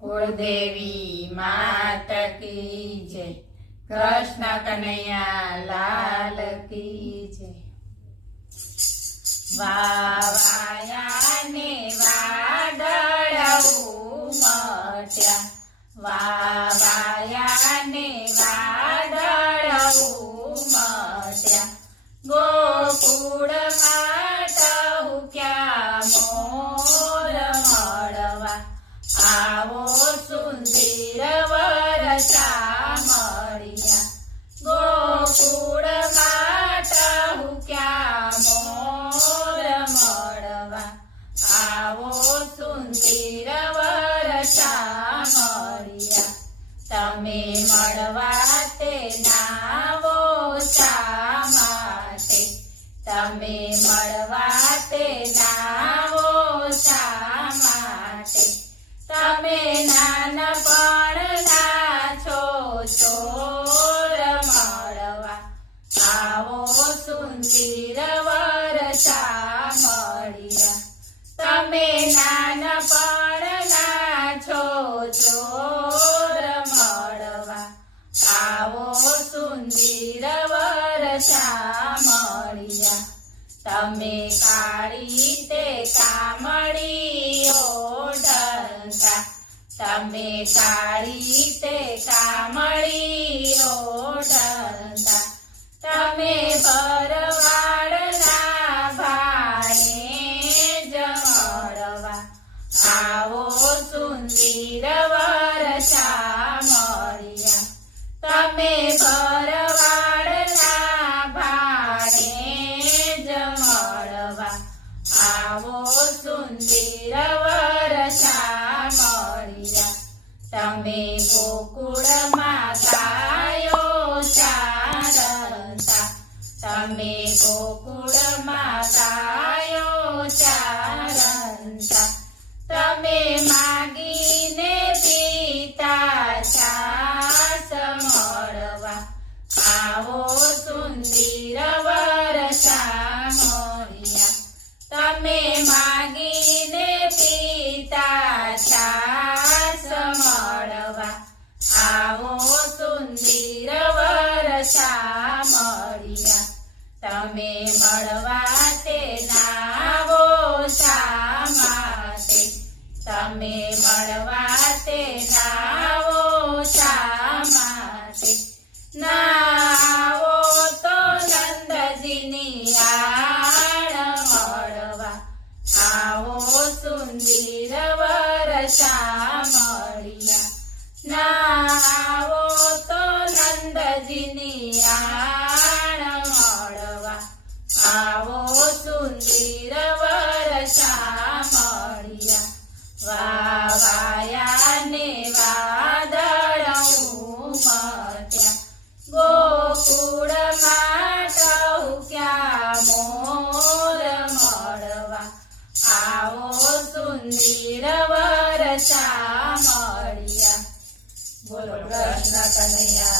कुलदेवी माता की जय। कृष्ण कन्हैया लाल की जय। वावाया ने वादळ उमट्या, वावाया ने वादळ उमट्या, गोकुळમાં ટહુક્યા મોર મળવા, આવો સુંદર વરસા મળ્યા, ગોકુળમાં ટહુક્યા મોર મળવા, આવો સુંદર વરસા મળ્યા, તમે મળવા તે નાવો શા માટે, તમે મળવા તે નાવો શા માટે, તમે નાનપણના છો ચોર મળવા, આવો સુંદર વરસા મળ્યા, તમે નાનપણના છો ચોર મળવા, આવો સુંદર વરસા મળ્યા, તમે કાળી તે કામળી ઓઢતા, તમે કાળી તે કામળી ઓઢતા, તમે ભરવાડના ભાણે જમણવા, આવો સુંદર વરસા મળ્યા, તમે ભરવાડના ભાણે જમણવા, આવો સુંદર વરસા મળ્યા, તમે ગોકુળમાં ગાયો ચારતા, તમે ગોકુળમાં ગાયો ચારતા, તમે માગીને પીતા છાસ મળવા, આવો સુંદર વરસા મળ્યા, તમે માગીને પીતા છાસ મળવા, આવો સુંદર વરસા મળ્યા, તમે મળવા તે નાવો શા માટે, તમે મળવા તે નાવો શા માટે, નાવો તો નંદજીની આણ મળવા, આવો સુંદર વરસા મળ્યા, નાવો તો નંદજીની આણ મળવા, આવો સુંદર વરસા મળ્યા, વાવાયા ને વાદળ ઉમટ્યા, ગોકુળમાં ટહુક્યા મોર મળવા, આવો સુંદર વરસા મળ્યા। બોલો કૃષ્ણ કનૈયા